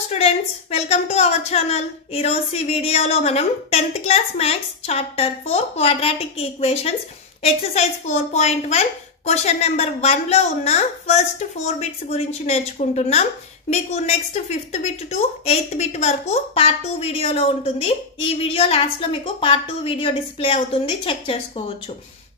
students, welcome to our channel. ఈ రోజు ఈ వీడియోలో మనం 10th class maths chapter 4 quadratic equations exercise 4.1 question number 1 లో ఉన్న first 4 bits గురించి నేర్చుకుంటున్నాం. మీకు next 5th bit to 8th bit వరకు పార్ట్ 2 వీడియోలో ఉంటుంది. ఈ వీడియో లాస్ట్ లో మీకు పార్ట్ 2 వీడియో డిస్ప్లే అవుతుంది, చెక్ చేసుకోవచ్చు.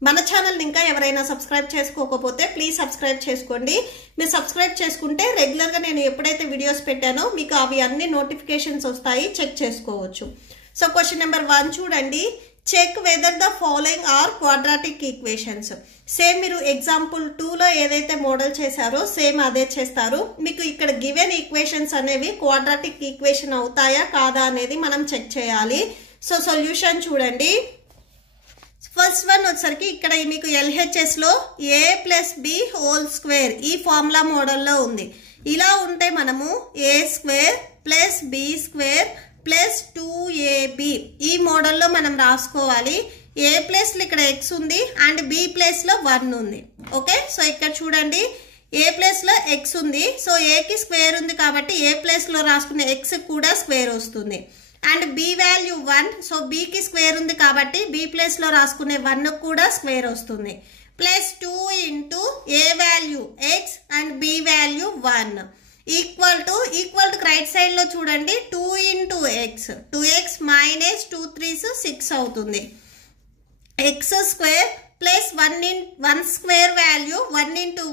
మన ఛానల్ ఇంకా ఎవరైనా సబ్స్క్రైబ్ చేసుకోకపోతే ప్లీజ్ సబ్స్క్రైబ్ చేసుకోండి. మీరు సబ్స్క్రైబ్ చేసుకుంటే రెగ్యులర్ గా నేను ఎప్పుడైతే వీడియోస్ పెట్టానో మీకు అవి అన్ని నోటిఫికేషన్స్ వస్తాయి, చెక్ చేసుకోవచ్చు. సో క్వశ్చన్ నెంబర్ 1 చూడండి. Check whether the following are quadratic equations. Same మీరు ఎగ్జాంపుల్ 2 లో ఏదైతే మోడల్ చేశారో సేమ్ అదే చేస్తారు. మీకు ఇక్కడ గివెన్ ఈక్వేషన్స్ అనేవి క్వాడ్రాటిక్ ఈక్వేషన్ అవుతాయా కాదా అనేది మనం చెక్ చేయాలి. సో సొల్యూషన్ చూడండి. ఫస్ట్ వన్ వచ్చరికి ఇక్కడ మీకు LHS లో a plus B whole square ఈ ఫార్ములా మోడల్లో ఉంది. ఇలా ఉంటే మనము a square plus B square plus 2ab ఈ మోడల్లో మనం రాసుకోవాలి. a ప్లేస్ లో ఇక్కడ x ఉంది అండ్ b ప్లేస్ లో 1 ఉంది. ఓకే, సో ఇక్కడ చూడండి a ప్లేస్ లో x ఉంది. సో a కి స్క్వేర్ ఉంది కాబట్టి a ప్లేస్ లో రాసుకునే x కూడా స్క్వేర్ వస్తుంది. And b value 1, so b కి స్క్వేర్ ఉంది కాబట్టి b ప్లేస్ లో రాసుకునే 1 కూడా స్క్వేర్ వస్తుంది. Plus 2 into a value x and b value 1 equal to right side లో చూడండి 2 into x, 2x minus 2 3s 6 అవుతుంది. x square plus 1 square value 1 into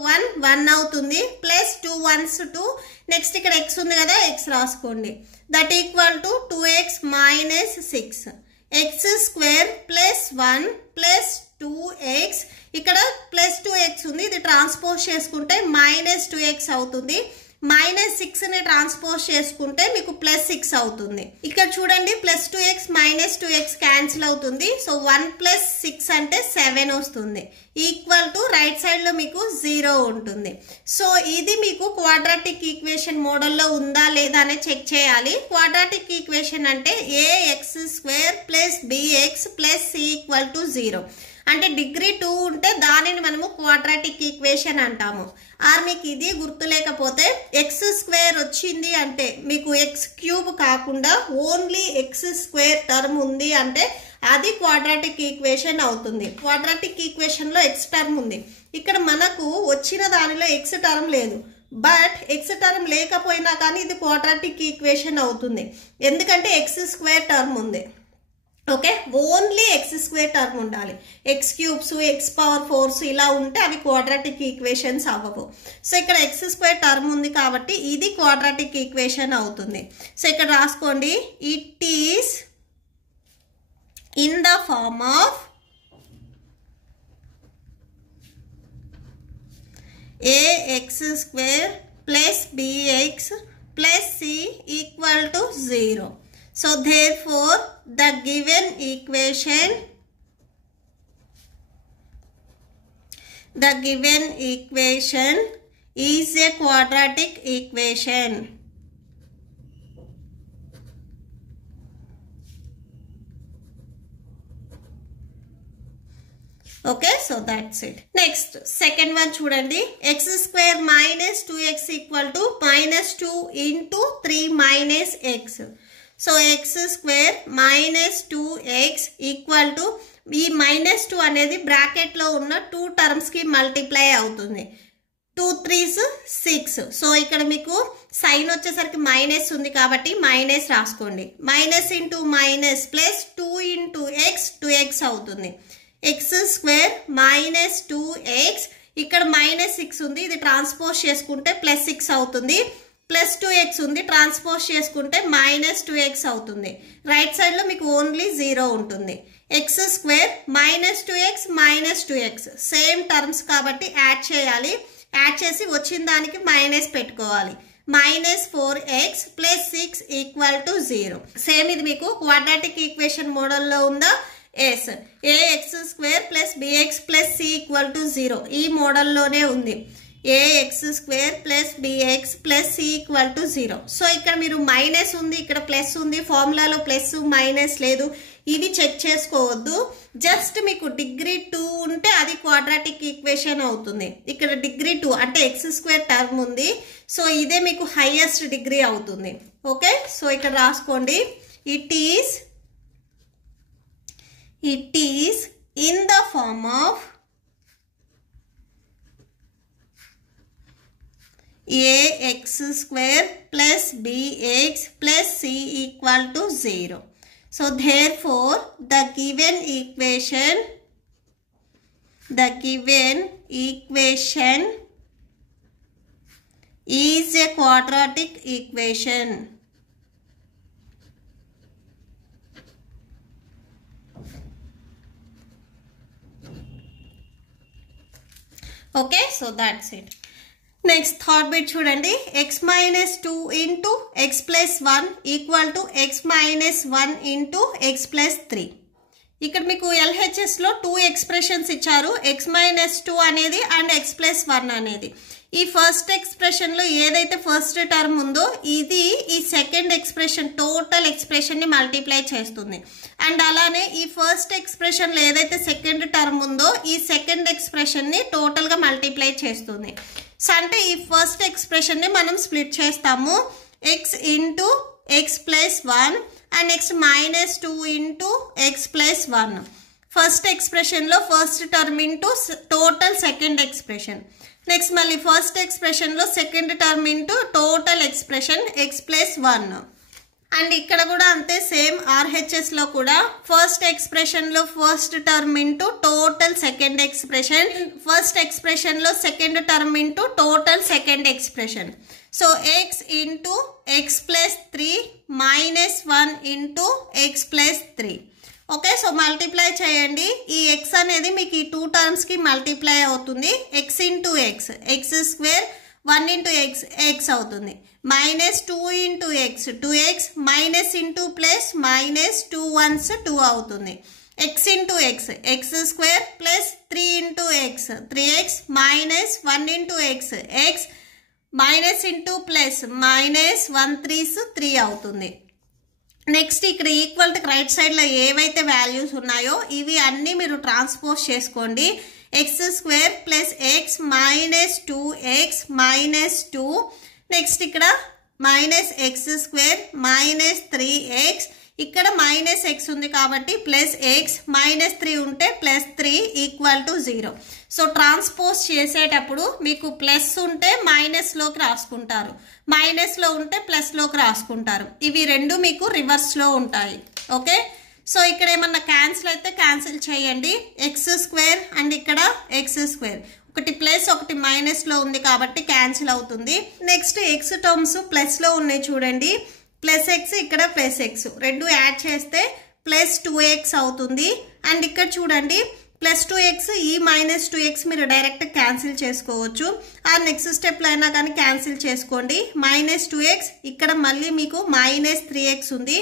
1 అవుతుంది. ప్లస్ 2 1s 2, నెక్స్ట్ ఇక్కడ x ఉంది కదా x రాసుకోండి. That equal to 2x minus 6. x square plus 1 plus 2x, ఇక్కడ plus 2x ఉంది, ఇది ట్రాన్స్పోజ్ చేసుకుంటే మైనస్ 2x అవుతుంది. మైనస్ 6 ని ట్రాన్స్పోజ్ చేసుకుంటే మీకు ప్లస్ 6 అవుతుంది. ఇక్కడ చూడండి plus 2x minus 2x cancel అవుతుంది. సో 1 ప్లస్ 6 అంటే 7 వస్తుంది. ఈక్వల్ టు రైట్ సైడ్ లో మీకు 0 ఉంటుంది. సో ఇది మీకు క్వాడ్రాటిక్ ఈక్వేషన్ మోడల్లో ఉందా లేదా అని చెక్ చేయాలి. క్వాడ్రాటిక్ ఈక్వేషన్ అంటే ax square plus bx plus c equal to 0 అంటే డిగ్రీ 2 ఉంటే దానిని మనము క్వాడ్రాటిక్ ఈక్వేషన్ అంటాము. ఆర్ మీకు ఇది గుర్తు లేకపోతే ఎక్స్ స్క్వేర్ వచ్చింది అంటే మీకు ఎక్స్ క్యూబ్ కాకుండా ఓన్లీ ఎక్స్ స్క్వేర్ టర్మ్ ఉంది అంటే అది క్వాడ్రాటిక్ ఈక్వేషన్ అవుతుంది. క్వాడ్రాటిక్ ఈక్వేషన్ లో ఎక్స్ టర్మ్ ఉంది, ఇక్కడ మనకు వచ్చిన దానిలో ఎక్స్ టర్మ్ లేదు. బట్ ఎక్స్ టర్మ్ లేకపోయినా కానీ ఇది క్వాడ్రాటిక్ ఈక్వేషన్ అవుతుంది, ఎందుకంటే ఎక్స్ స్క్వేర్ టర్మ్ ఉంది. Okay, only x square term ఉండాలి. X cubes x power 4s ఇలా ఉంటే అవి క్వాడ్రాటిక్ ఈక్వేషన్స్ అవ్వవు. సో ఇక్కడ ఎక్స్ స్క్వేర్ టర్మ్ ఉంది కాబట్టి ఇది క్వాడ్రాటిక్ ఈక్వేషన్ అవుతుంది. సో ఇక్కడ రాసుకోండి, it is in the form of ax square plus bx plus c equal to 0. So therefore the given equation is a quadratic equation. Okay, so that's it. Next second one చూడండి. x square minus 2x equal to minus 2 into 3 minus x. So x square minus 2x equal to ఈ minus 2 అనేది bracket లో ఉన్న 2 terms కి multiply అవుతుంది. 2 3s 6. So ఇక్కడ మీకు sign వచ్చేసరికి మైనస్ ఉంది కాబట్టి మైనస్ రాసుకోండి. Minus into minus plus 2 into x 2x అవుతుంది. ఎక్స్ స్క్వేర్ మైనస్ 2x, ఇక్కడ మైనస్ 6 ఉంది, ఇది ట్రాన్స్పోజ్ చేసుకుంటే ప్లస్ 6 అవుతుంది. ప్లస్ 2x ఉంది, ట్రాన్స్పోజ్ చేసుకుంటే మైనస్ 2x అవుతుంది. రైట్ సైడ్ లో మీకు ఓన్లీ 0 ఉంటుంది. X square minus 2x same terms కాబట్టి యాడ్ చేయాలి. యాడ్ చేసి వచ్చిన దానికి మైనస్ పెట్టుకోవాలి. Minus 4x plus 6 equal to 0. Same ఇది మీకు క్వాడ్రాటిక్ ఈక్వేషన్ మోడల్లో ఉందా? Yes, ax square plus bx plus c equal to 0 ఈ మోడల్లోనే ఉంది. ax square plus bx plus c equal to 0. So ఇక్కడ మీరు మైనస్ ఉంది, ఇక్కడ ప్లస్ ఉంది, ఫార్ములాలో ప్లస్ మైనస్ లేదు. ఇవి చెక్ చేసుకోవద్దు. జస్ట్ మీకు డిగ్రీ 2 ఉంటే అది క్వాడ్రాటిక్ ఈక్వేషన్ అవుతుంది. ఇక్కడ డిగ్రీ 2 అంటే x² టర్మ్ ఉంది. సో ఇదే మీకు హైయెస్ట్ డిగ్రీ అవుతుంది. ఓకే, సో ఇక్కడ రాసుకోండి. It is in the form of ax² plus bx plus c equal to 0. So therefore the given equation is a quadratic equation. Okay, so that's it. Next third bit చూడండి. x minus 2 into x plus 1 equal to x minus 1 into x plus 3. ఇక్కడ మీకు LHSలో 2 expressions ఇచ్చారు. x minus 2 అనేది and x plus 1 అనేది. ఈ first ఎక్స్ప్రెషన్లో ఏదైతే first term ఉందో ఇది ఈ సెకండ్ ఎక్స్ప్రెషన్ టోటల్ ఎక్స్ప్రెషన్ని మల్టిప్లై చేస్తుంది. అండ్ అలానే ఈ ఫస్ట్ ఎక్స్ప్రెషన్లో ఏదైతే సెకండ్ టర్మ్ ఉందో ఈ సెకండ్ ఎక్స్ప్రెషన్ని టోటల్గా మల్టిప్లై చేస్తుంది. సో అంటే ఈ ఫస్ట్ ఎక్స్ప్రెషన్ని మనం స్ప్లిట్ చేస్తాము. x into x plus 1 and next minus 2 into x plus 1. First ఎక్స్ప్రెషన్లో first term into total second expression. Next మళ్ళీ ఫస్ట్ ఎక్స్ప్రెషన్లో second term into total expression x plus 1. And ఇక్కడ కూడా అంతే సేమ్ ఆర్హెచ్ఎస్లో కూడా ఫస్ట్ ఎక్స్ప్రెషన్లో first term into total second expression, first ఎక్స్ప్రెషన్లో second term into total second expression. So x into x plus 3 minus 1 into x plus 3. Okay, so multiply చేయండి. ఈ x అనేది మీకు ఈ 2 టర్మ్స్కి మల్టిప్లై అవుతుంది. X into x x² 1 into x x అవుతుంది. Minus 2 into x 2x minus into plus minus 2 1s 2 అవుతుంది. X into x x² plus 3 into x 3x minus 1 into x x minus into plus minus 1 3s 3 అవుతుంది. Next ఇక్కడ equal to right సైడ్లో ఏవైతే values ఉన్నాయో ఇవి అన్నీ మీరు transpose చేసుకోండి. x² plus x minus 2x minus 2. Next ఇక్కడ మైనస్ x² మైనస్ 3x, ఇక్కడ మైనస్ x ఉంది కాబట్టి ప్లస్ x మైనస్ 3 ఉంటే plus 3 equal to 0. So transpose చేసేటప్పుడు మీకు ప్లస్ ఉంటే మైనస్లోకి రాసుకుంటారు, మైనస్లో ఉంటే ప్లస్లోకి రాసుకుంటారు. ఇవి రెండు మీకు రివర్స్లో ఉంటాయి. ఓకే, సో ఇక్కడ ఏమన్నా క్యాన్సిల్ అయితే క్యాన్సిల్ చేయండి. x² అండ్ ఇక్కడ x², ఒకటి ప్లస్ ఒకటి మైనస్లో ఉంది కాబట్టి క్యాన్సిల్ అవుతుంది. నెక్స్ట్ ఎక్స్ టర్మ్స్ ప్లస్లో ఉన్నాయి చూడండి. ప్లస్ ఎక్స్ ఇక్కడ ప్లస్ ఎక్స్ రెండు యాడ్ చేస్తే ప్లస్ 2x అవుతుంది. అండ్ ఇక్కడ చూడండి ప్లస్ 2x ఈ మైనస్ 2x మీరు డైరెక్ట్ క్యాన్సిల్ చేసుకోవచ్చు. ఆ నెక్స్ట్ స్టెప్లో అయినా కానీ క్యాన్సిల్ చేసుకోండి. మైనస్ 2x ఇక్కడ మళ్ళీ మీకు మైనస్ 3x ఉంది,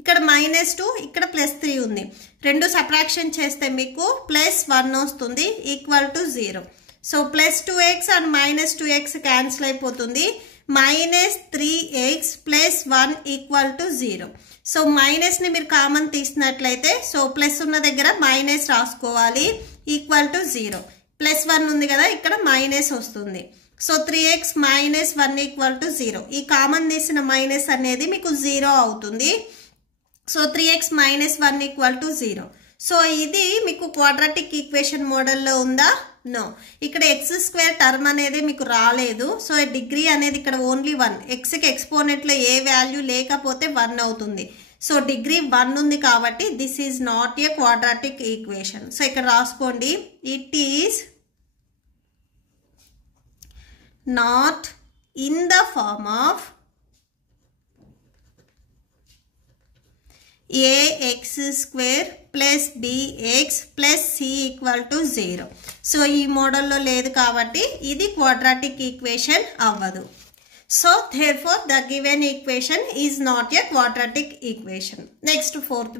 ఇక్కడ మైనస్ 2 ఇక్కడ ప్లస్ 3 ఉంది. రెండు సబ్ట్రాక్షన్ చేస్తే మీకు ప్లస్ 1 వస్తుంది equal to 0. So plus 2x and minus 2x cancel అయిపోతుంది. Minus 3x plus 1 equal to 0. So మైనస్ని మీరు కామన్ తీసినట్లయితే సో ప్లస్ ఉన్న దగ్గర మైనస్ రాసుకోవాలి ఈక్వల్ టు 0. ప్లస్ 1 ఉంది కదా ఇక్కడ మైనస్ వస్తుంది. So 3x minus 1 equal to 0. ఈ కామన్ తీసిన మైనస్ అనేది మీకు 0 అవుతుంది. So 3x minus 1 equal to 0. So ఇది మీకు క్వాడ్రాటిక్ ఈక్వేషన్ మోడల్లో ఉందా? నో, ఇక్కడ x² టర్మ్ అనేది మీకు రాలేదు. సో డిగ్రీ అనేది ఇక్కడ ఓన్లీ 1. ఎక్స్కి ఎక్స్పోనెంట్లో ఏ వాల్యూ లేకపోతే 1 అవుతుంది. సో డిగ్రీ 1 ఉంది కాబట్టి this is not a quadratic equation. So ఇక్కడ రాసుకోండి, it is not in the form of ax² plus bx plus c equal to 0. So ఈ మోడల్లో లేదు కాబట్టి ఇది క్వాడ్రాటిక్ ఈక్వేషన్ అవ్వదు. So therefore the given equation is not a quadratic equation. Next fourth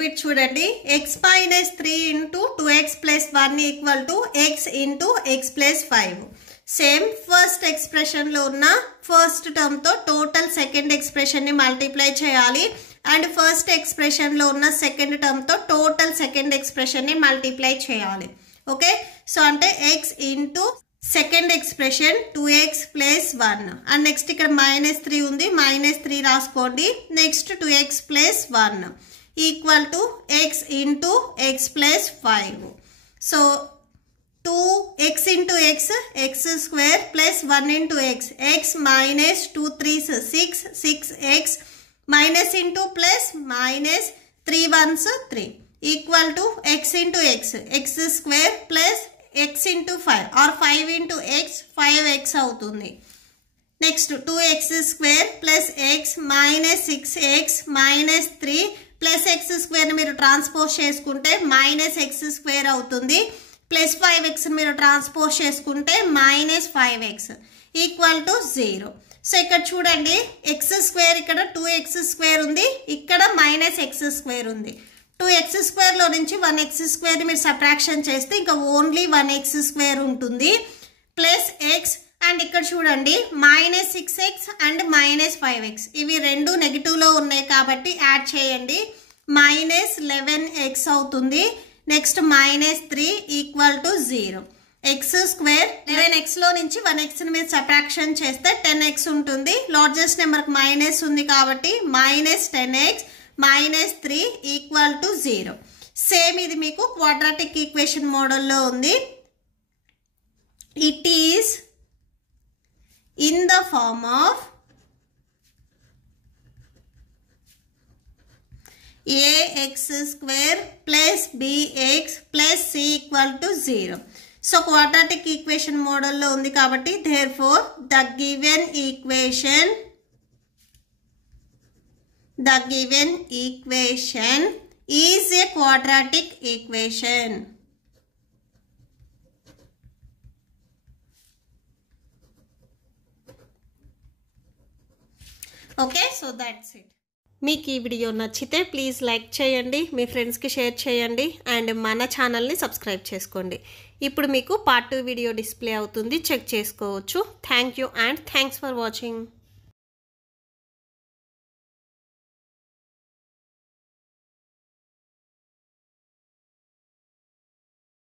bit చూడండి. x minus 3 into 2x plus 1 equal to x into x plus 5. Same first ఎక్స్ప్రెషన్లో ఉన్న first టర్మ్తో total second ఎక్స్ప్రెషన్ని multiply చేయాలి. And first ఎక్స్ప్రెషన్లో ఉన్న second టర్మ్తో total second ఎక్స్ప్రెషన్ని multiply చేయాలి. Okay, so అంటే X into second expression 2x plus 1 and next ఇక్కడ -3 ఉంది, -3 రాసుకోండి. Next 2x plus 1 equal to X into x plus 5. So 2x into x, x square plus 1 into x, x minus 2 3s 6, 6x minus into plus minus 3 1s 3 equal to X into x, x square plus x into 5 or 5 into x 5x అవుతుంది. Next 2x square plus x minus 6x minus 3 plus x స్క్వేర్ని మీరు transpose చేసుకుంటే minus x square అవుతుంది. Plus 5x మీరు transpose చేసుకుంటే minus 5x equal to 0. So ఇక్కడ చూడండి X square ఇక్కడ 2x స్క్వేర్ ఉంది, ఇక్కడ మైనస్ ఎక్స్ స్క్వేర్ ఉంది. 2x స్క్వేర్లో నుంచి 1x స్క్వేర్ని మీరు సబ్ట్రాక్షన్ చేస్తే ఇంకా ఓన్లీ 1x స్క్వేర్ ఉంటుంది ప్లస్ ఎక్స్. అండ్ ఇక్కడ చూడండి minus 6x and minus 5x ఇవి రెండు నెగిటివ్లో ఉన్నాయి కాబట్టి యాడ్ చేయండి, మైనస్ 11x అవుతుంది. Next minus 3 equal to 0. X square 11xలో నుంచి 1xని మీరు సబ్ట్రాక్షన్ చేస్తే 10x ఉంటుంది. లార్జెస్ట్ నెంబర్కి మైనస్ ఉంది కాబట్టి minus 10x minus 3 equal to 0. Same ఇది మీకు క్వాడ్రాటిక్ ఈక్వేషన్ మోడల్లో ఉంది. It is in the form of ax square plus bx plus c equal to 0. So quadratic equation మోడల్లో ఉంది కాబట్టి therefore the given equation is a quadratic equation. Okay, so that's it. మీకు ఈ video నచ్చితే please like చేయండి, మీ ఫ్రెండ్స్కి share చేయండి and మన ఛానల్ని సబ్స్క్రైబ్ చేసుకోండి. ఇప్పుడు మీకు పార్ట్ 2 వీడియో డిస్ప్లే అవుతుంది, చెక్ చేసుకోవచ్చు. Thank you and thanks for watching.